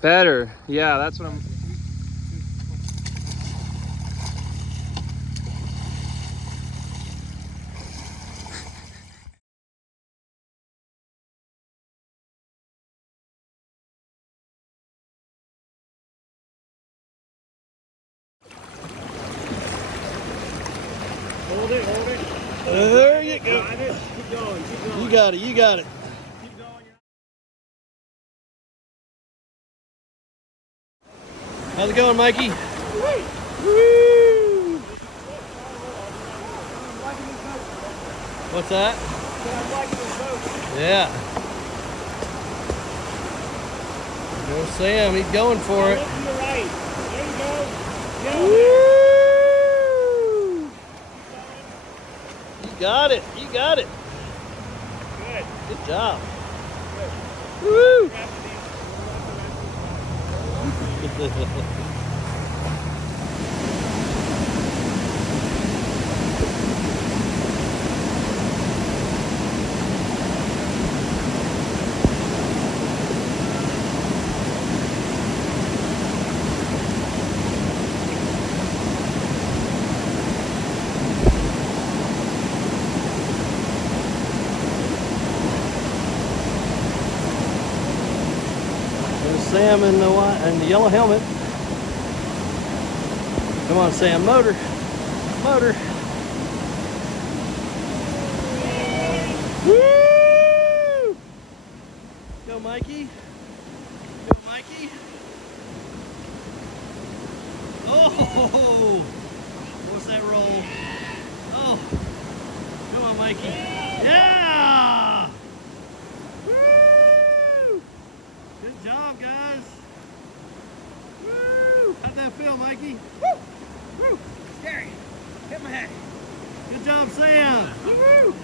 Better. Yeah, that's what I'm. Hold it, hold it. There you go. Drive it. Keep going, keep going. You got it. You got it. Keep going. How's it going, Mikey? Woo! Woo! What's that? I'm liking this boat. Yeah. There's Sam. He's going for it. Look to the right. There you go. Get Woo! over there. You got it. You got it. Good. Good job. Good. Woo! Grab There's Sam in the white and the yellow helmet. Come on, Sam. Motor. Motor. Woo! Go, Mikey. Go, Mikey. Oh! What's that roll? Oh! Come on, Mikey. Yeah! Woo! Good job, guys. Woo! How'd that feel, Mikey? Woo! Woo! Scary. Hit my head. Good job, Sam. Woo!